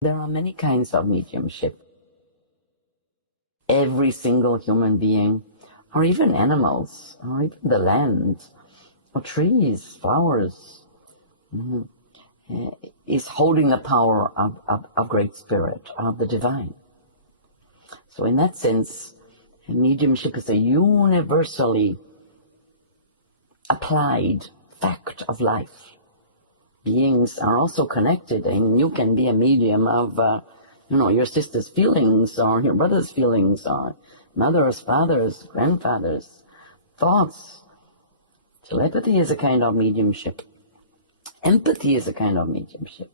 There are many kinds of mediumship. Every single human being, or even animals, or even the land, or trees, flowers, is holding the power of Great Spirit, of the divine. So in that sense, mediumship is a universally applied fact of life. Beings are also connected, and you can be a medium of, your sister's feelings, or your brother's feelings, or mother's, father's, grandfather's thoughts. Telepathy is a kind of mediumship. Empathy is a kind of mediumship.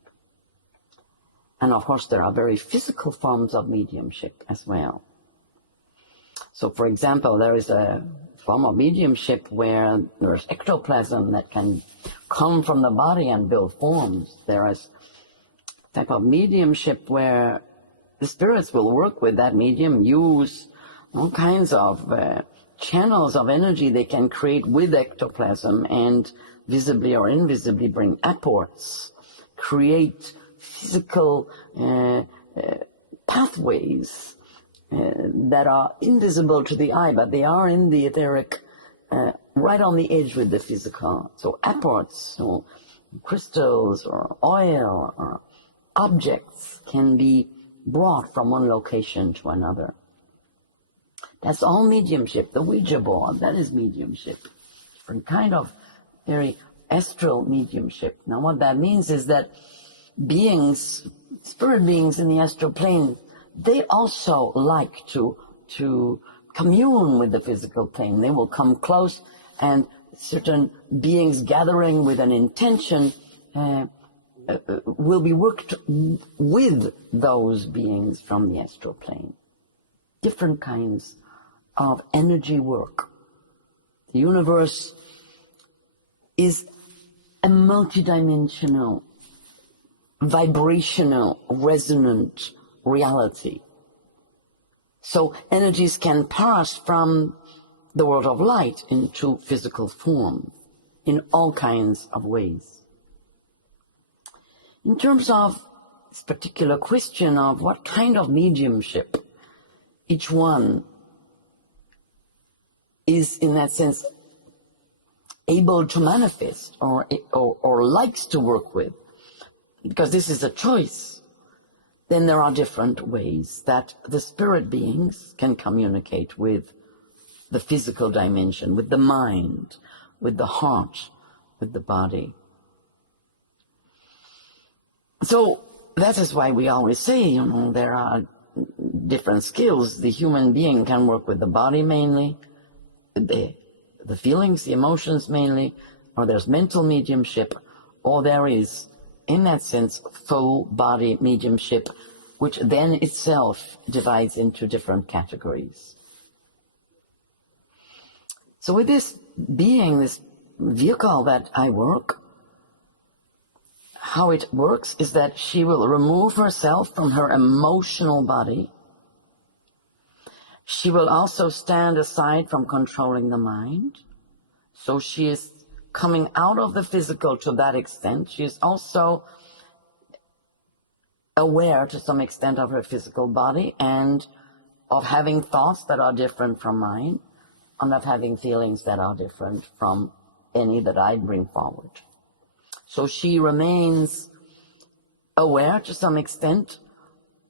And of course, there are very physical forms of mediumship as well. So, for example, there is a form of mediumship where there is ectoplasm that can come from the body and build forms. There is a type of mediumship where the spirits will work with that medium, use all kinds of channels of energy they can create with ectoplasm, and visibly or invisibly bring apports, create physical pathways that are invisible to the eye, but they are in the etheric, right on the edge with the physical. So apports, or crystals, or oil, or objects can be brought from one location to another. That's all mediumship. The Ouija board, that is mediumship. Different kind of very astral mediumship. Now what that means is that beings, spirit beings in the astral plane, they also like to commune with the physical plane. They will come close, and certain beings gathering with an intention will be worked with those beings from the astral plane. Different kinds of energy work. The universe is a multidimensional, vibrational, resonant reality. So energies can pass from the world of light into physical form in all kinds of ways. In terms of this particular question of what kind of mediumship each one is, in that sense, able to manifest or likes to work with, because this is a choice, then there are different ways that the spirit beings can communicate with the physical dimension, with the mind, with the heart, with the body. So that is why we always say, there are different skills. The human being can work with the body mainly, the feelings, the emotions mainly, or there's mental mediumship, or there is, in that sense, full body mediumship, which then itself divides into different categories. So with this being, this vehicle that I work, how it works is that she will remove herself from her emotional body. She will also stand aside from controlling the mind. So she is coming out of the physical to that extent. She is also aware to some extent of her physical body and of having thoughts that are different from mine, and of having feelings that are different from any that I bring forward. So she remains aware to some extent,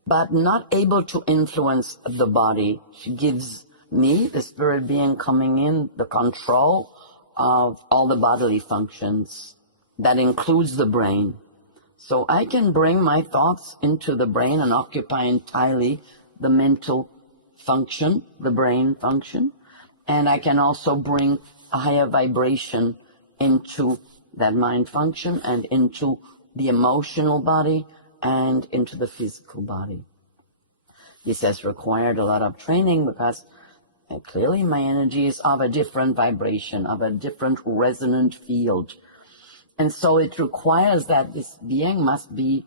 but not able to influence the body. She gives me, the spirit being coming in, the control of all the bodily functions. That includes the brain. So I can bring my thoughts into the brain and occupy entirely the mental function, the brain function. And I can also bring a higher vibration into that mind function and into the emotional body and into the physical body. This has required a lot of training because clearly my energy is of a different vibration, of a different resonant field. And so it requires that this being must be,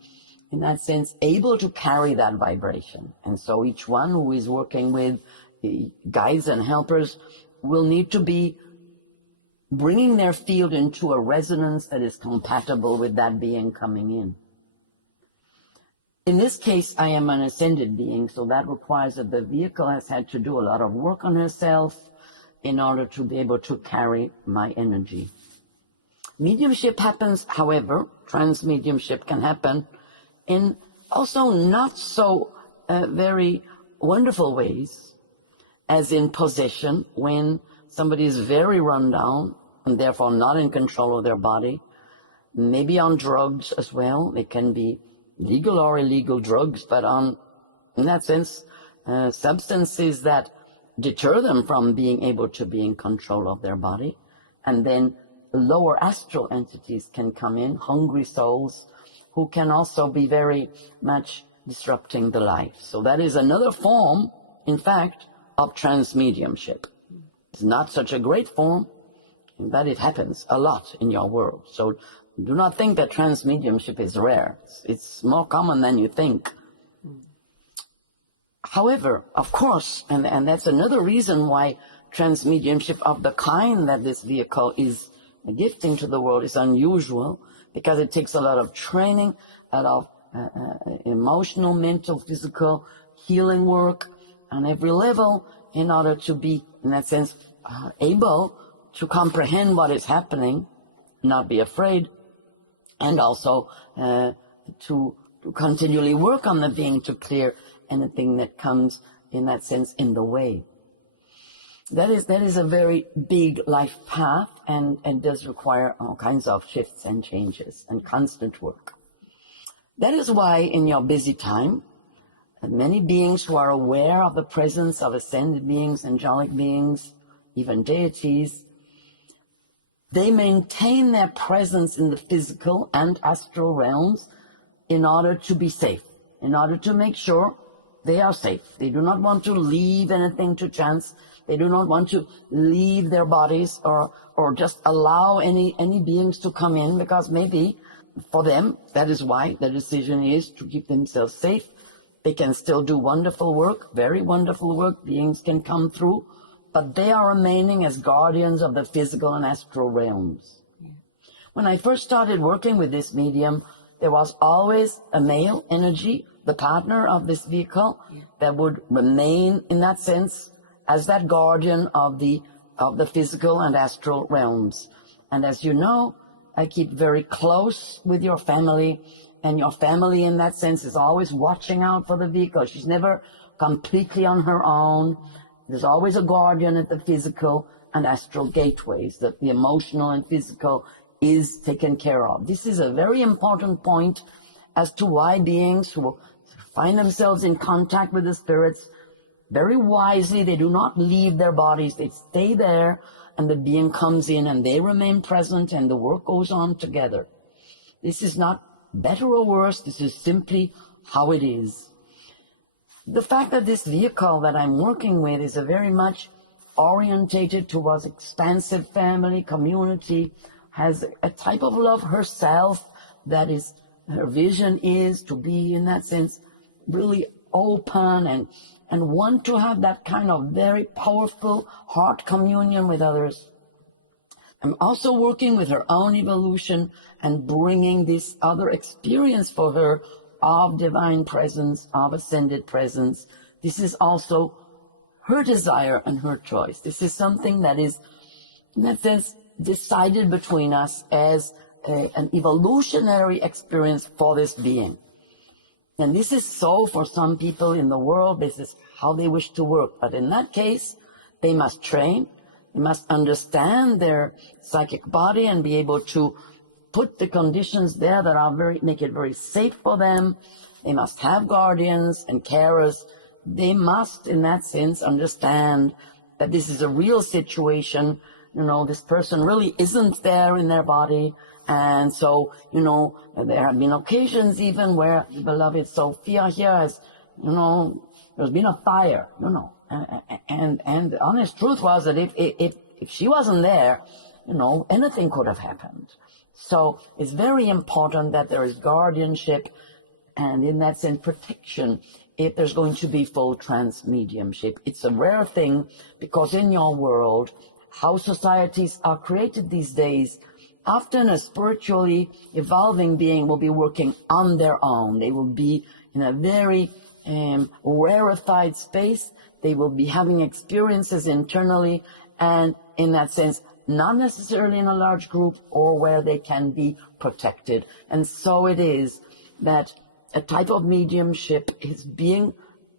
in that sense, able to carry that vibration. And so each one who is working with the guides and helpers will need to be bringing their field into a resonance that is compatible with that being coming in. In this case, I am an ascended being, so that requires that the vehicle has had to do a lot of work on herself in order to be able to carry my energy. Mediumship happens, however, trance mediumship can happen in also not so very wonderful ways, as in possession, when somebody is very run down and therefore not in control of their body, maybe on drugs as well. It can be legal or illegal drugs, but on, in that sense, substances that deter them from being able to be in control of their body. And then lower astral entities can come in, hungry souls, who can also be very much disrupting the life. So that is another form, in fact, of trance mediumship. It's not such a great form, but it happens a lot in your world. So do not think that trance mediumship is rare. It's more common than you think. However, of course, and that's another reason why trance mediumship of the kind that this vehicle is gifting to the world is unusual, because it takes a lot of training, a lot of emotional, mental, physical healing work on every level in order to be, in that sense, able to comprehend what is happening, not be afraid, and also to continually work on the being to clear anything that comes, in that sense, in the way. That is a very big life path, and does require all kinds of shifts and changes and constant work. That is why in your busy time, many beings who are aware of the presence of ascended beings, angelic beings, even deities, they maintain their presence in the physical and astral realms in order to be safe, in order to make sure they are safe. They do not want to leave anything to chance. They do not want to leave their bodies or just allow any beings to come in, because maybe for them, that is why the decision is to keep themselves safe. They can still do wonderful work, very wonderful work. Beings can come through, but they are remaining as guardians of the physical and astral realms. Yeah. When I first started working with this medium, there was always a male energy, the partner of this vehicle, that would remain, in that sense, as that guardian of the physical and astral realms. And as you know, I keep very close with your family, and your family, in that sense, is always watching out for the vehicle. She's never completely on her own. There's always a guardian at the physical and astral gateways, that the emotional and physical is taken care of. This is a very important point as to why beings who find themselves in contact with the spirits, very wisely, they do not leave their bodies. They stay there, and the being comes in, and they remain present, and the work goes on together. This is not better or worse. This is simply how it is. The fact that this vehicle that I'm working with is a very much orientated towards expansive family, community, has a type of love herself, that is, her vision is to be, in that sense, really open and want to have that kind of very powerful heart communion with others. I'm also working with her own evolution and bringing this other experience for her of divine presence, of ascended presence. This is also her desire and her choice. This is something that is, in that sense, decided between us as an evolutionary experience for this being. And this is so for some people in the world. This is how they wish to work. But in that case, they must train. They must understand their psychic body and be able to put the conditions there that are make it very safe for them. They must have guardians and carers. They must, in that sense, understand that this is a real situation. You know, this person really isn't there in their body. And so, you know, there have been occasions even where beloved Sophia here has, you know, there's been a fire, you know. And the honest truth was that if she wasn't there, you know, anything could have happened. So it's very important that there is guardianship and, in that sense, protection if there's going to be full trance mediumship. It's a rare thing, because in your world, how societies are created these days, often a spiritually evolving being will be working on their own. They will be, in a very rarefied space. They will be having experiences internally, and in that sense, not necessarily in a large group or where they can be protected. And so it is that a type of mediumship is being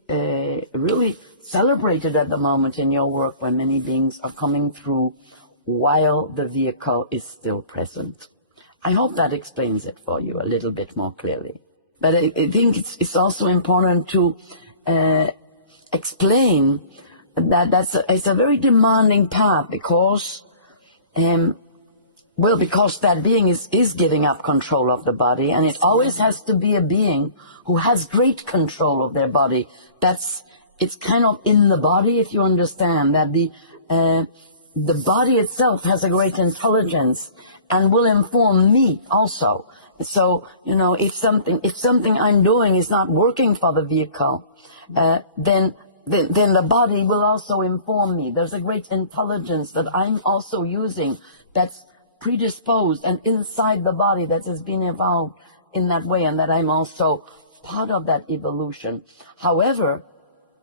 really celebrated at the moment in your work, where many beings are coming through while the vehicle is still present. I hope that explains it for you a little bit more clearly. But I think it's also important to explain that it's a very demanding path, because because that being is giving up control of the body, and it always has to be a being who has great control of their body. It's kind of in the body, if you understand, that the body itself has a great intelligence and will inform me also. So, if something I'm doing is not working for the vehicle, then the body will also inform me. There's a great intelligence that I'm also using that's predisposed and inside the body that has been evolved in that way, and that I'm also part of that evolution. However,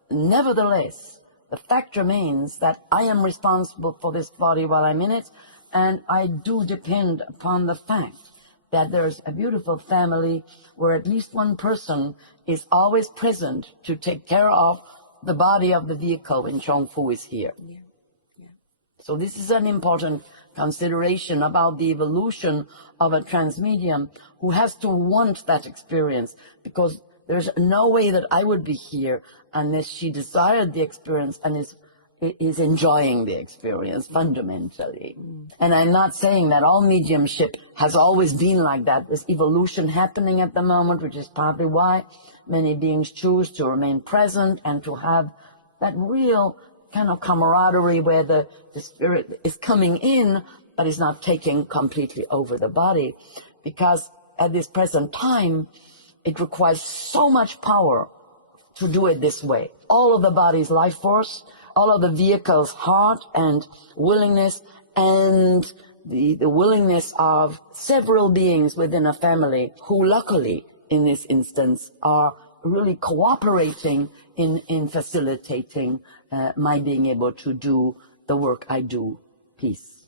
nevertheless, the fact remains that I am responsible for this body while I'm in it, and I do depend upon the fact that there's a beautiful family where at least one person is always present to take care of the body of the vehicle when Chung Fu is here. Yeah. Yeah. So this is an important consideration about the evolution of a trance medium who has to want that experience, because there's no way that I would be here unless she desired the experience and is enjoying the experience fundamentally. And I'm not saying that all mediumship has always been like that. There's evolution happening at the moment, which is partly why many beings choose to remain present and to have that real kind of camaraderie where the spirit is coming in but is not taking completely over the body. Because at this present time, it requires so much power to do it this way. All of the body's life force, all of the vehicle's heart and willingness, and the willingness of several beings within a family who luckily in this instance are really cooperating in facilitating my being able to do the work I do. Peace.